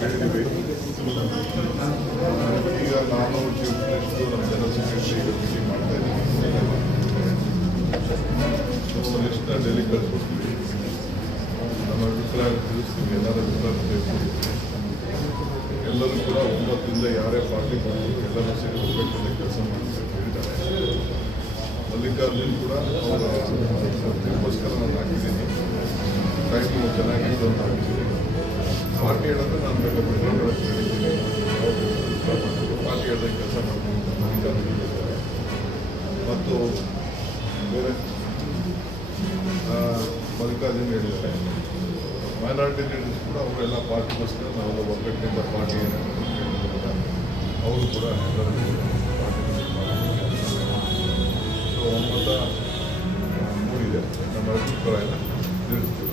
ಕೇಳಿದ್ದೀವಿ. ಈಗ ನಾನು ಚೀಫ್ ಮಿನಿಸ್ಟರು ನಮ್ಮ ಜನರಲ್ ಸೆಕ್ರೆಟರಿ ಈಗ ಮೀಟಿಂಗ್ ಮಾಡ್ತಾ ಇದ್ದೀವಿ. ಲಿಸ್ಟ್ನ ಡೆಲ್ಲಿ ಕಳಿಸ್ಕೊಡ್ತೀವಿ. ನಮ್ಮ ಅಭಿಪ್ರಾಯ ತಿಳಿಸ್ತೀವಿ. ಎಲ್ಲರ ಅಭಿಪ್ರಾಯ ತಿಳಿಸ್ತೀವಿ. ಎಲ್ಲರೂ ಕೂಡ ಒಮ್ಮತದಿಂದ ಯಾರೇ ಪಾರ್ಟಿ ಬಂದರು ಎಲ್ಲರೂ ಸೇರಿ ಒಗ್ಗಟ್ಟಿಂದ ಕೆಲಸ ಮಾಡಬೇಕು ಹೇಳಿದ್ದಾರೆ. ಮಲ್ಲಿಕಾರ್ಜುನ್ ಕೂಡ ಅವರ ಅದಕ್ಕೋಸ್ಕರ ನಾನು ಹಾಕಿದ್ದೀನಿ. ಟೈಮು ಚೆನ್ನಾಗಿತ್ತು ಅಂತ ಹಾಕಿದ್ದೀನಿ. ಪಾರ್ಟಿ ಹೇಳಿದ್ರೆ ನಾನು ಬೇರೆ ಬೆಳಗ್ಗೆ ಹೇಳಿದ್ದೀನಿ. ಪಾರ್ಟಿ ಹೇಳಿದ್ರೆ ಕೆಲಸ ಮಾಡ್ತೀನಿ ಅಂತ ಮಲ್ಲಿಕಾರ್ಜುನ್ ಹೇಳಿದ್ದಾರೆ. ಮತ್ತು ಬೇರೆ ಮಲ್ಲಿಕಾರ್ಜುನ್ ಹೇಳಿದ್ದಾರೆ. ಮೈನಾರಿಟಿ ಲೀಡರ್ಸ್ ಕೂಡ ಅವರೆಲ್ಲ ಪಾರ್ಟಿಗೋಸ್ಕರ ನಾವೆಲ್ಲ ಒಗ್ಗಟ್ಟಿನಿಂದ ಪಾರ್ಟಿ ಅವರು ಕೂಡ ಎಲ್ಲರೂ ಪಾರ್ಟಿ ಸೊ ಒಮ್ಮತ ಮೂಡಿದೆ. ನಮ್ಮ ಅಭಿಪ್ರಾಯನ ತಿಳಿಸ್ತೀವಿ.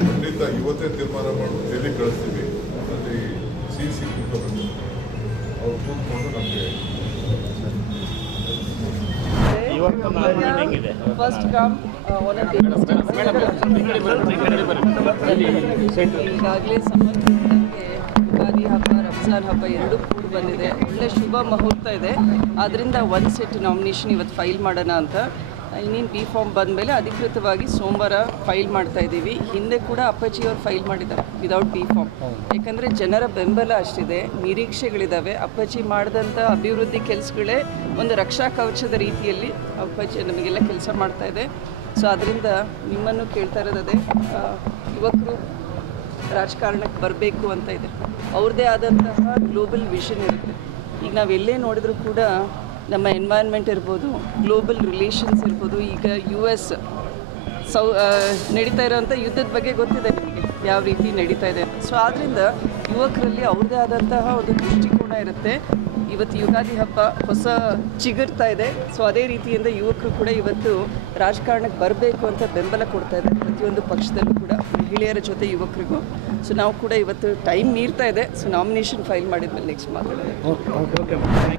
ಖಂಡಿತ ಇವತ್ತೇ ತೀರ್ಮಾನ ಮಾಡಿ ಡೆಲ್ಲಿ ಕಳಿಸ್ತೀವಿ. ಅಲ್ಲಿ ಸಿ ಕೂತ್ಕೋಬೇಕು. ಅವ್ರು ಕೂತ್ಕೊಂಡು ನಮಗೆ ಫಸ್ಟ್ ಕಮ್ ಈಗಾಗಲೇ ಸಂಬಂಧಿಸಿದಂಗೆ ಯುಗಾದಿ ಹಬ್ಬ, ರಂಜಾನ್ ಹಬ್ಬ ಎರಡೂ ಕೂಡ ಬಂದಿದೆ. ಒಳ್ಳೆ ಶುಭ ಮುಹೂರ್ತ ಇದೆ. ಆದ್ದರಿಂದ ಒಂದು ಸೆಟ್ ನಾಮಿನೇಷನ್ ಇವತ್ತು ಫೈಲ್ ಮಾಡೋಣ ಅಂತ. ಇನ್ನೇನು ಬಿ ಫಾರ್ಮ್ ಬಂದಮೇಲೆ ಅಧಿಕೃತವಾಗಿ ಸೋಮವಾರ ಫೈಲ್ ಮಾಡ್ತಾ ಇದ್ದೀವಿ. ಹಿಂದೆ ಕೂಡ ಅಪ್ಪಾಜಿಯವರು ಫೈಲ್ ಮಾಡಿದ್ದಾರೆ ವಿದೌಟ್ ಬಿ ಫಾರ್ಮ್. ಯಾಕಂದರೆ ಜನರ ಬೆಂಬಲ ಅಷ್ಟಿದೆ, ನಿರೀಕ್ಷೆಗಳಿದ್ದಾವೆ. ಅಪ್ಪಾಜಿ ಮಾಡಿದಂಥ ಅಭಿವೃದ್ಧಿ ಕೆಲಸಗಳೇ ಒಂದು ರಕ್ಷಾ ಕವಚದ ರೀತಿಯಲ್ಲಿ ಅಪ್ಪಾಜಿ ನಮಗೆಲ್ಲ ಕೆಲಸ ಮಾಡ್ತಾ ಇದೆ. ಸೊ ಅದರಿಂದ ನಿಮ್ಮನ್ನು ಕೇಳ್ತಾ ಇರೋದೇ, ಯುವಕರು ರಾಜಕಾರಣಕ್ಕೆ ಬರಬೇಕು ಅಂತ ಇದೆ. ಅವ್ರದ್ದೇ ಆದಂತಹ ಗ್ಲೋಬಲ್ ವಿಷನ್ ಇರುತ್ತೆ. ಈಗ ನಾವೆಲ್ಲೇ ನೋಡಿದ್ರೂ ಕೂಡ ನಮ್ಮ ಎನ್ವೈರ್ನ್ಮೆಂಟ್ ಇರ್ಬೋದು, ಗ್ಲೋಬಲ್ ರಿಲೇಷನ್ಸ್ ಇರ್ಬೋದು, ಈಗ US ನಡೀತಾ ಇರೋವಂಥ ಯುದ್ಧದ ಬಗ್ಗೆ ಗೊತ್ತಿದೆ ನಿಮಗೆ ಯಾವ ರೀತಿ ನಡೀತಾ ಇದೆ ಅಂತ. ಸೊ ಆದ್ದರಿಂದ ಯುವಕರಲ್ಲಿ ಅವ್ರದ್ದೇ ಆದಂತಹ ಒಂದು ದೃಷ್ಟಿಕೋನ ಇರುತ್ತೆ. ಇವತ್ತು ಯುಗಾದಿ ಹಬ್ಬ ಹೊಸ ಚಿಗುರ್ತಾ ಇದೆ. ಸೊ ಅದೇ ರೀತಿಯಿಂದ ಯುವಕರು ಕೂಡ ಇವತ್ತು ರಾಜಕಾರಣಕ್ಕೆ ಬರಬೇಕು ಅಂತ ಬೆಂಬಲ ಕೊಡ್ತಾ ಇದೆ ಪ್ರತಿಯೊಂದು ಪಕ್ಷದಲ್ಲೂ ಕೂಡ, ಮಹಿಳೆಯರ ಜೊತೆ ಯುವಕರಿಗೂ. ಸೊ ನಾವು ಕೂಡ ಇವತ್ತು ಟೈಮ್ ಮೀರ್ತಾ ಇದೆ. ಸೊ ನಾಮಿನೇಷನ್ ಫೈಲ್ ಮಾಡಿದ್ಮೇಲೆ ನೆಕ್ಸ್ಟ್ ಮಾತಾಡೋದು.